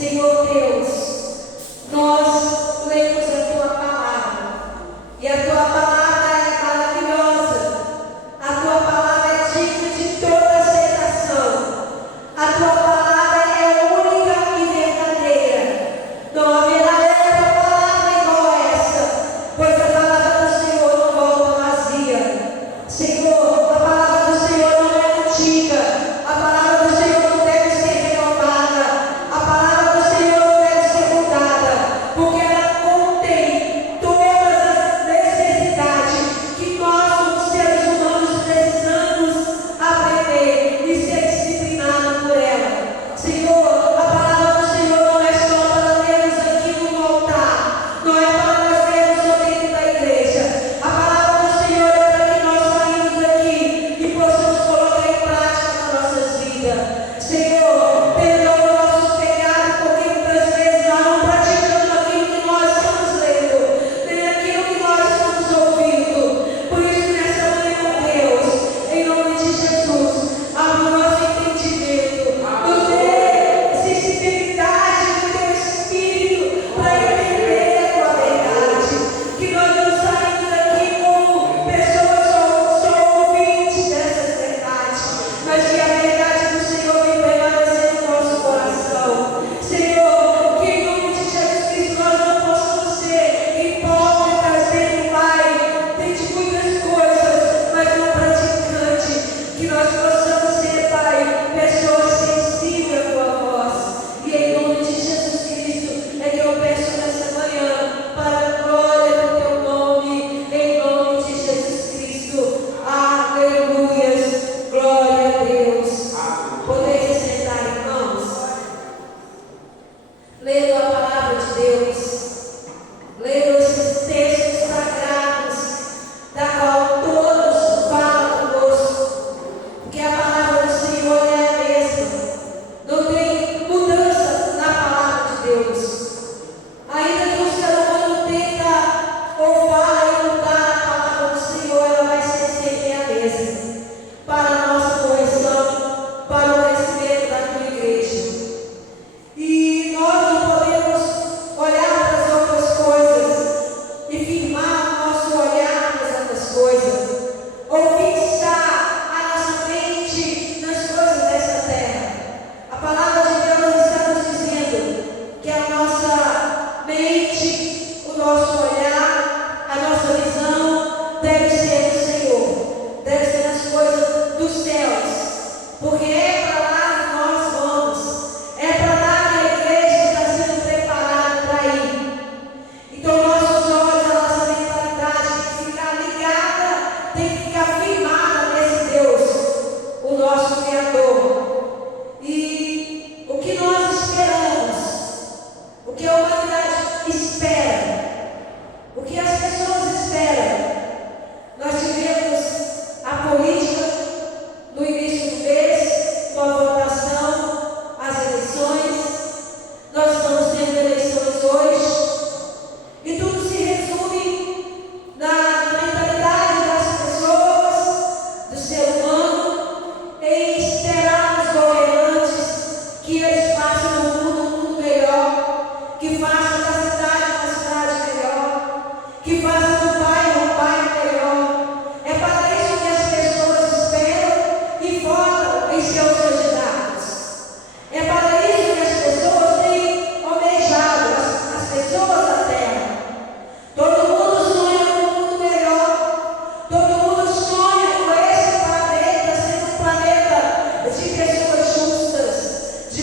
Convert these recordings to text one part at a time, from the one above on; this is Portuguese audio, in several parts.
Senhor Deus, nós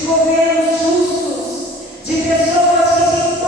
governos justos, de pessoas que se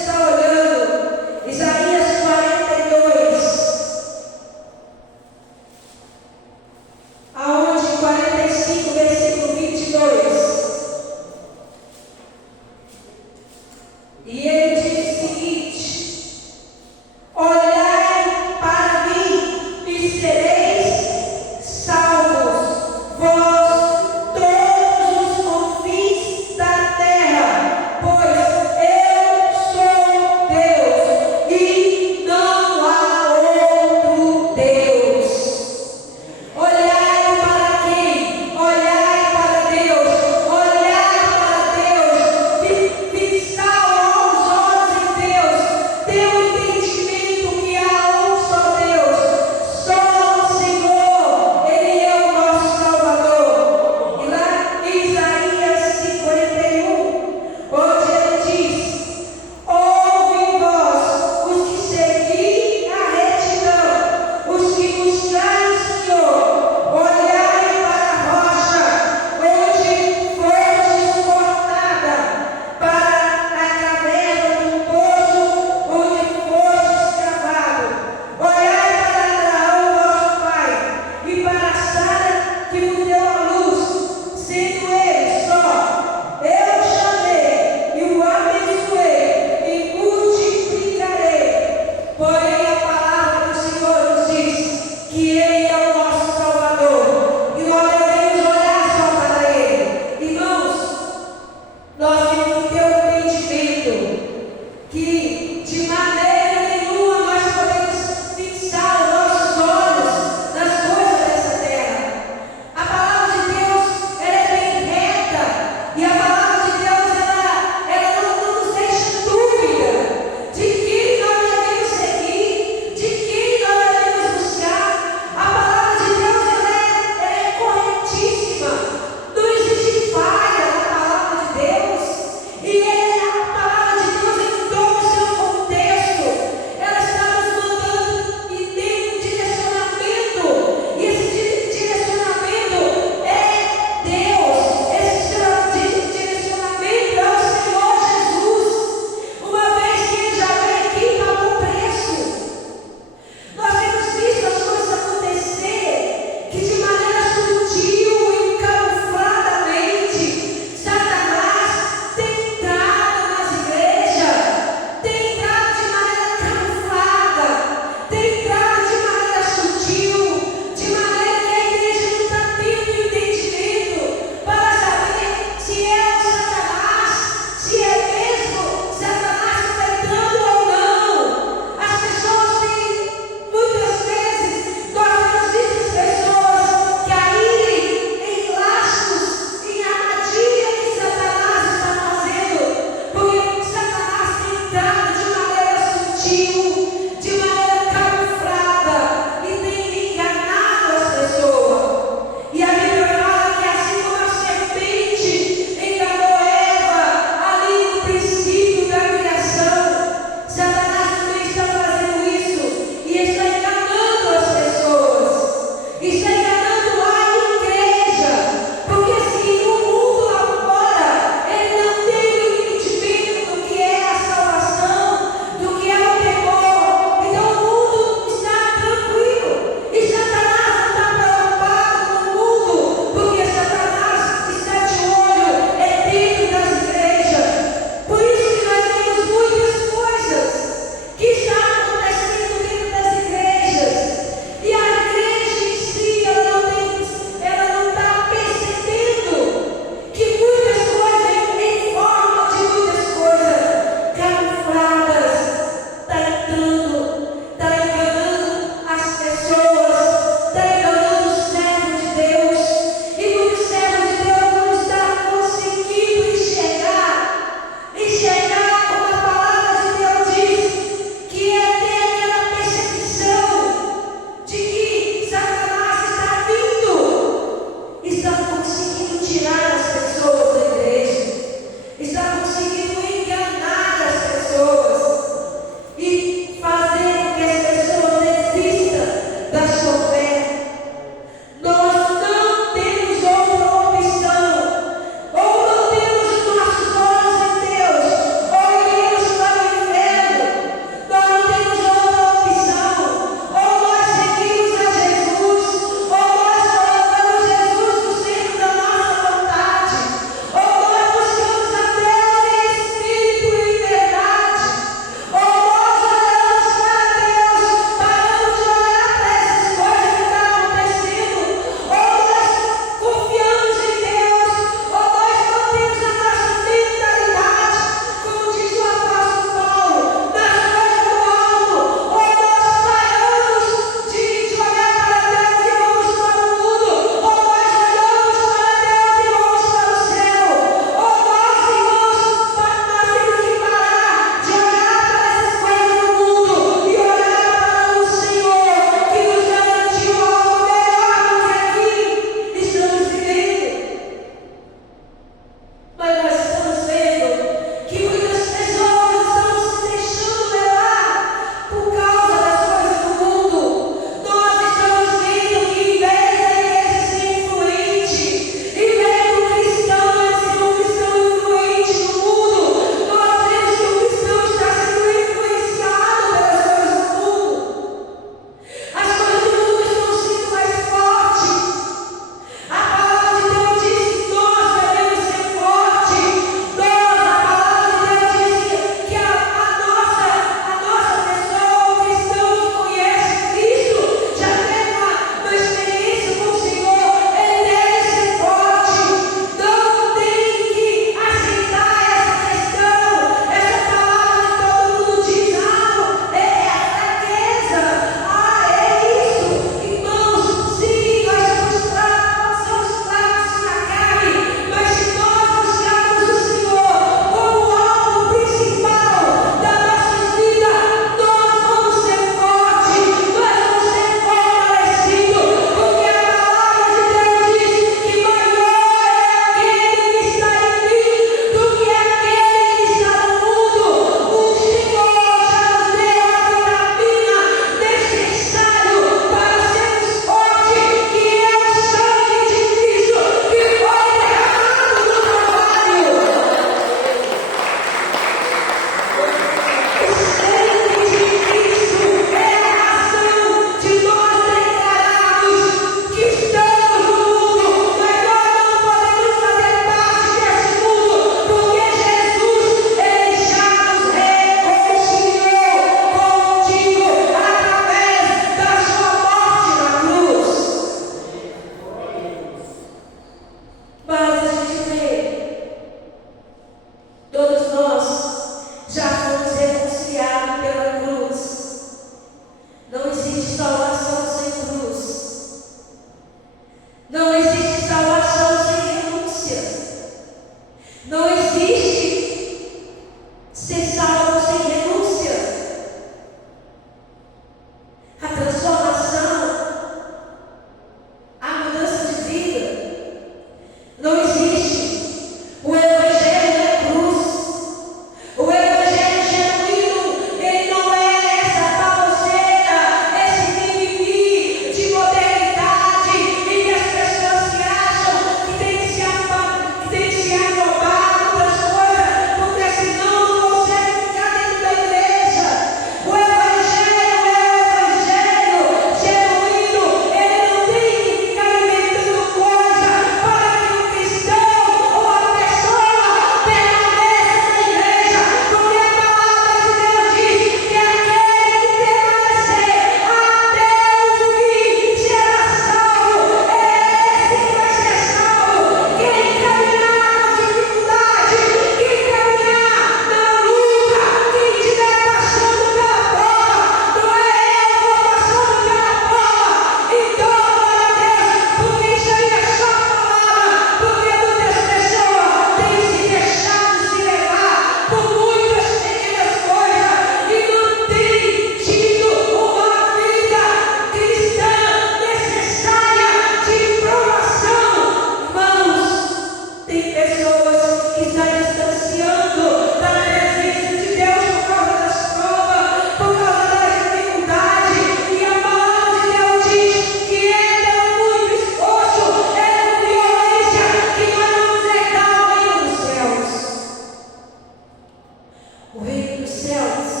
reino dos céus.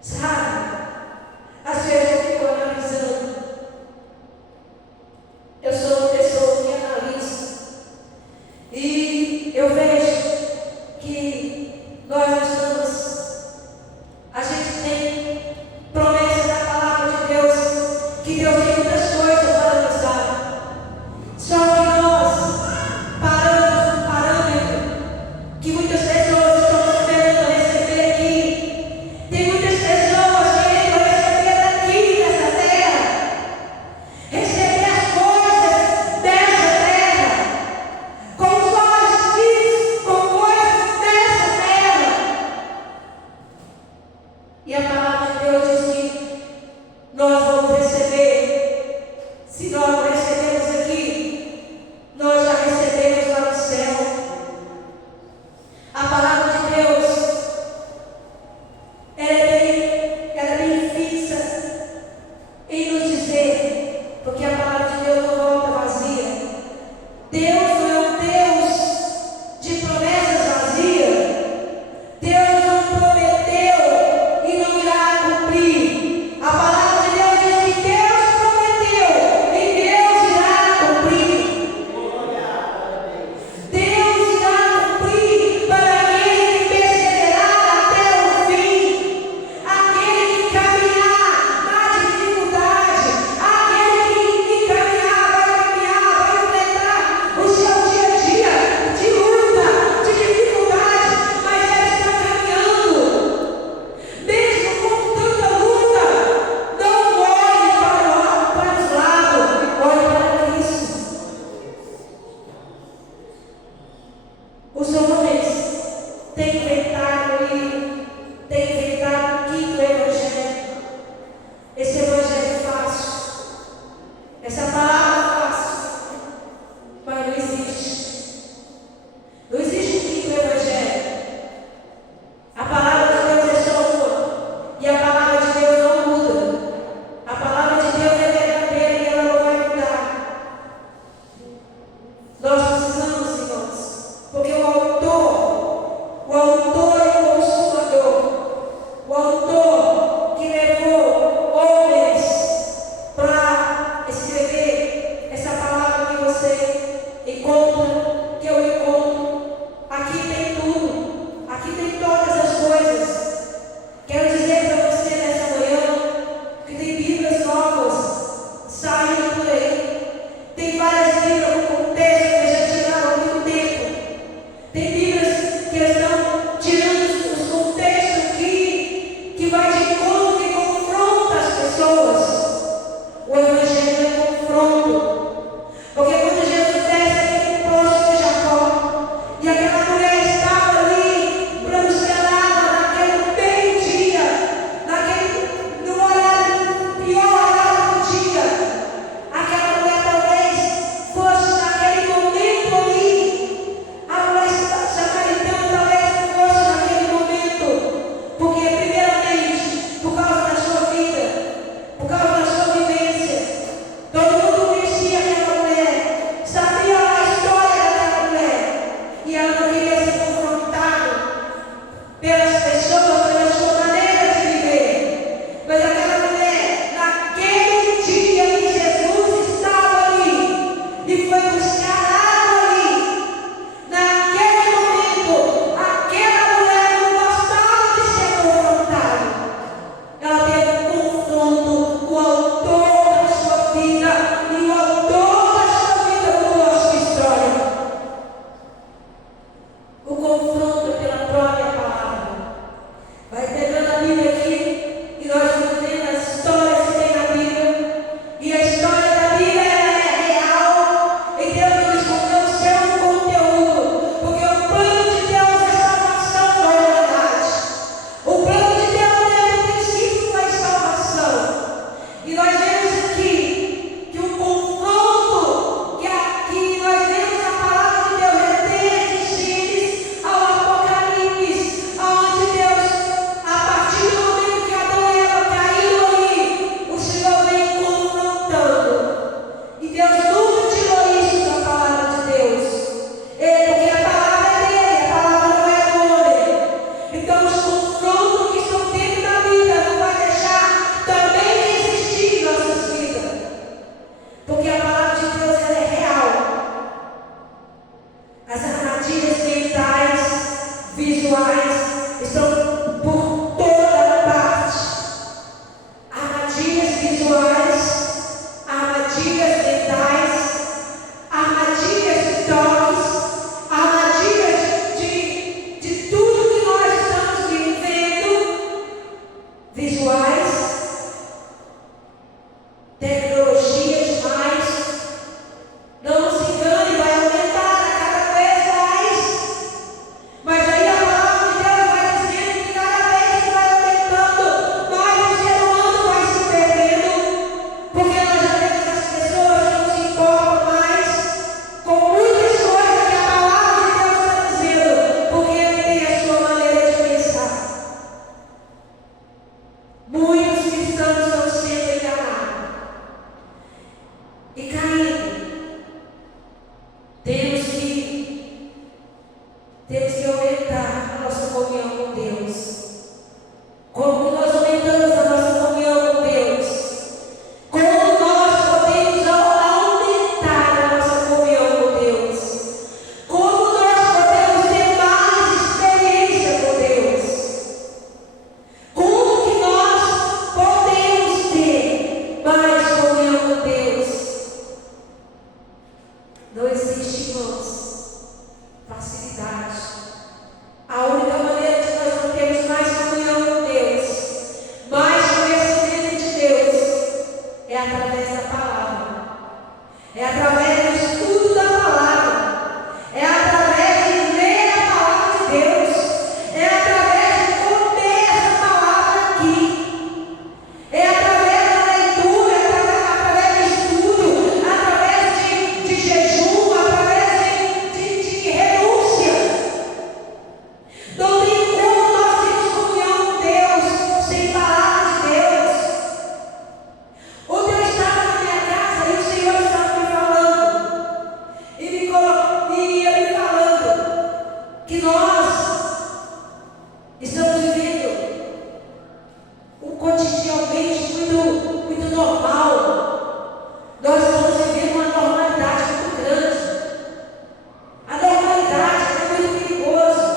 Sabe? Às vezes eu fico analisando. Eu sou uma pessoa que analisa. E eu vejo que nós estamos. A gente tem promessas da palavra de Deus, que Deus tem muitas coisas para nos dar. Só que nós paramos um parâmetro que muitas pessoas estão esperando receber aqui. Estamos vivendo cotidianamente muito normal. Nós estamos vivendo uma normalidade muito grande. A normalidade é muito perigoso.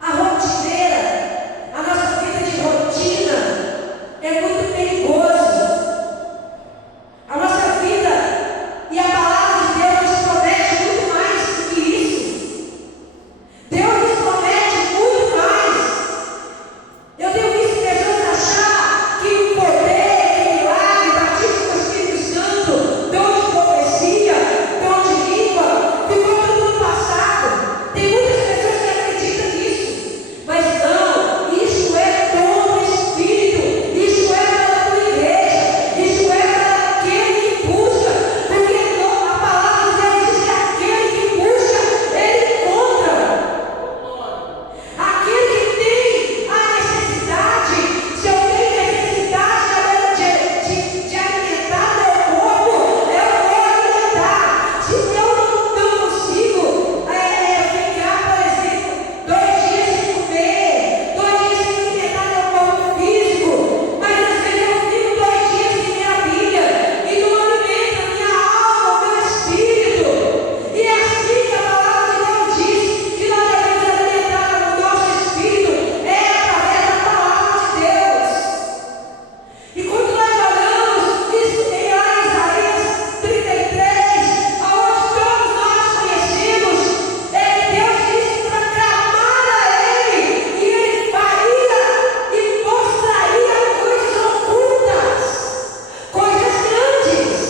A rotineira, a nossa vida de rotina é muito perigoso. A nossa vida e a palavra de Deus nos promete muito mais do que isso. Deus nos promete muito mais. Eu tenho visto pessoas achar que o poder, que o milagre, batismo com o Espírito Santo, dom de profecia, dom de língua, ficou tudo no passado. Tem muitas pessoas que acreditam nisso, mas não, isso é dom do Espírito, isso é para a tua igreja, isso é para aquele que busca, porque a palavra de Deus diz que aquele que busca, ele encontra. Aquele que tem a necessidade, se eu tenho necessidade de alimentar meu corpo, eu vou alimentar. Se eu não consigo ficar, por exemplo, 2 dias sem comer, 2 dias sem alimentar meu corpo físico, mas às vezes eu fico 2 dias sem ler a Bíblia e não alimenta a minha alma, o meu espírito. E é assim que a palavra de Deus diz que nós devemos alimentar o nosso espírito, é através da palavra de Deus. E quando nós olhamos isso em Isaías 33, aonde todos nós conhecemos, é que Deus disse para clamar a Ele, e Ele faria e mostraria coisas ocultas, coisas grandes.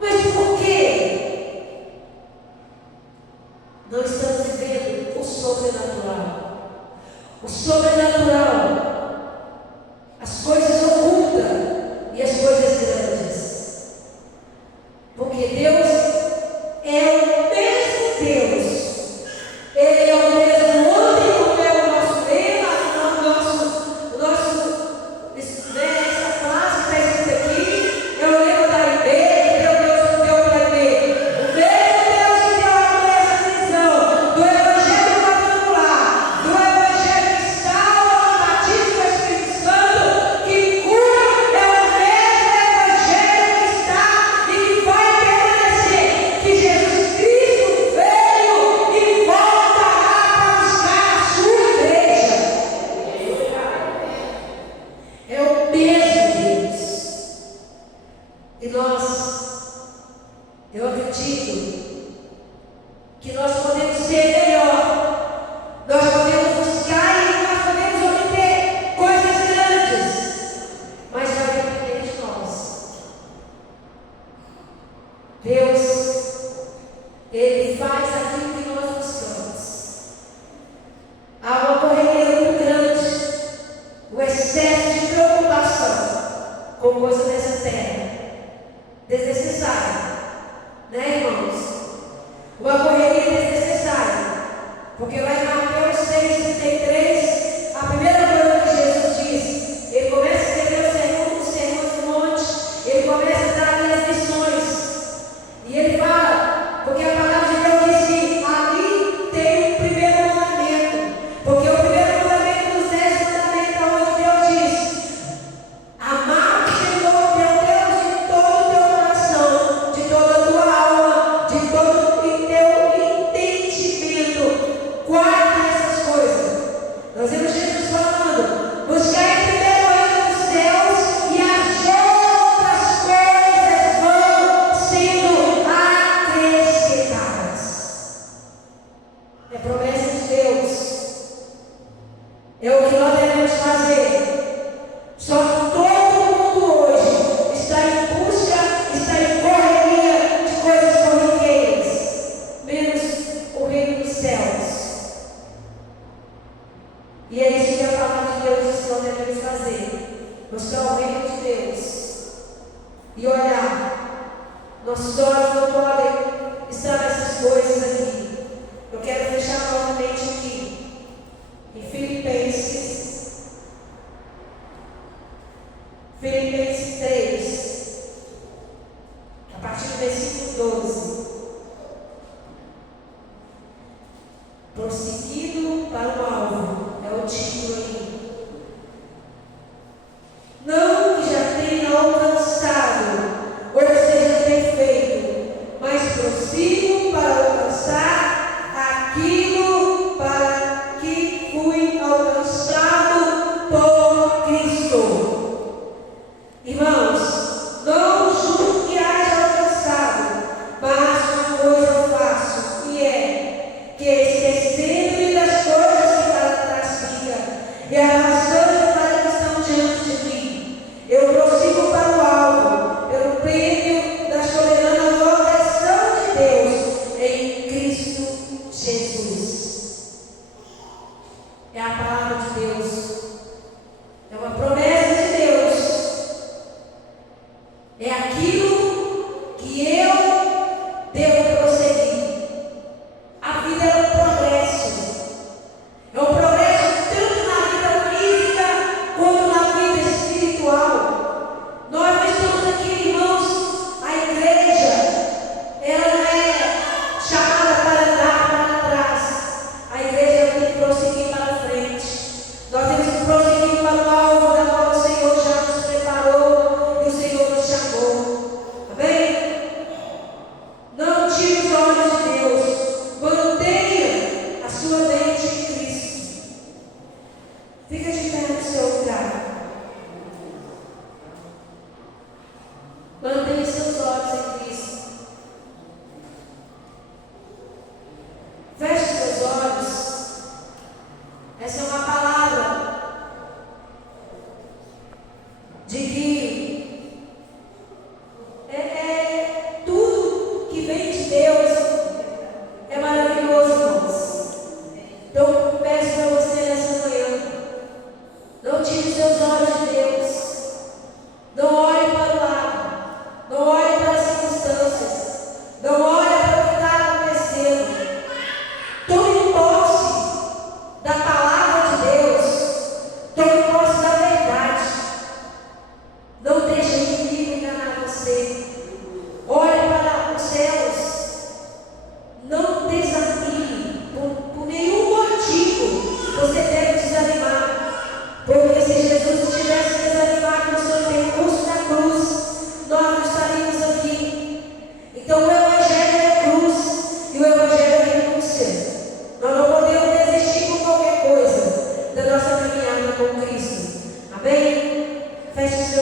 Mas por quê? Não estamos vivendo o sobrenatural. O sobrenatural, as coisas ocultas e as coisas grandes. Porque Deus é o mesmo Deus. Ele é o mesmo ontem, como é o nosso lema, essa frase está escrita aqui, é o lema da igreja, que Deus nos deu para ver. O mesmo Deus que deu a nós essa visão do Evangelho quadrangular, do Evangelho que salva, que batiza com o Espírito Santo, que cura, é o mesmo Evangelho que está e que vai permanecer. Que Jesus Cristo veio e voltará para buscar a sua igreja. É o mesmo Deus. E eu acredito que nós podemos ser melhor, nós podemos buscar e nós podemos obter coisas grandes, mas vai depender de nós. Deus, Ele faz aquilo que nós buscamos. Há uma correria muito grande, o excesso de preocupação com coisas dessa terra, desnecessária, né, irmãos? Uma correria desnecessária, porque lá em Mateus 6,33, a primeira coisa que Jesus diz, Ele começa a escrever os sermões do monte, Ele começa a dar ali as lições, e Ele fala, porque a palavra de Deus diz que ali tem o primeiro mandamento, porque o primeiro mandamento dos 10 mandamentos, onde Deus diz: amar o Senhor teu Deus de todo o teu coração, de toda a tua alma, de todo o teu entendimento. Guarda essas coisas. Nós vemos Jesus falando: buscar primeiro o reino dos céus e as outras coisas vão sendo acrescentadas. É promessa de Deus. É o que nós devemos fazer. Só que todo mundo hoje está em busca, está em correria de coisas corriqueiras, menos o reino dos céus. E é isso que a palavra de Deus diz que nós devemos fazer: buscar o reino de Deus e olhar. Nossos olhos não podem estar nessas coisas aqui. Eu quero fechar novamente aqui em Filipenses 3, a partir do versículo 12. Prosseguindo para o alvo. É o título aí. Não que já tenha alcançado, ou seja perfeito, mas prossigo para alcançar aquilo para que fui alcançado por Cristo. Irmãos, não julgo que haja alcançado, mas uma coisa eu faço, e é que esquecendo-me das coisas que para trás ficam, e arrastando para que estão diante de mim, eu prossigo para o alvo, pelo prêmio da soberana vocação de Deus em Cristo Jesus. É a palavra de Deus, é uma promessa de Deus, é aquilo que eu devo prosseguir. A vida é um progresso, é um progresso tanto na vida física quanto na vida espiritual. Nós não estamos aqui, irmãos, a igreja, ela não é chamada para andar para trás, a igreja tem que prosseguir para frente. Nós temos que prosseguir para o alvo da qual o Senhor já nos preparou e o Senhor nos chamou. Amém? Não tire os olhos de Deus. Mantenha a sua mente em Cristo. Fica de pé no seu lugar. Mantenha seus olhos em Cristo. Feche seus olhos. Essa é uma palavra de que tudo que vem de Deus é maravilhoso, irmãos. Então, peço para você nessa manhã, não tire seus olhos de Deus. Não olhe para o lado. Não olhe para as circunstâncias. Não olhe para o que está acontecendo. Tome posse da palavra de Deus. Tome posse da verdade. Não deixe o inimigo enganar você. Olhe para os céus. Não desanime por nenhum motivo. Você deve desanimar. Porque se Jesus tivesse desanimado no seu percurso na cruz, nós não estaríamos aqui. Então o Evangelho é cruz e o Evangelho é renúncia. Nós não podemos desistir por qualquer coisa da nossa caminhada com Cristo. Amém? Feche o seu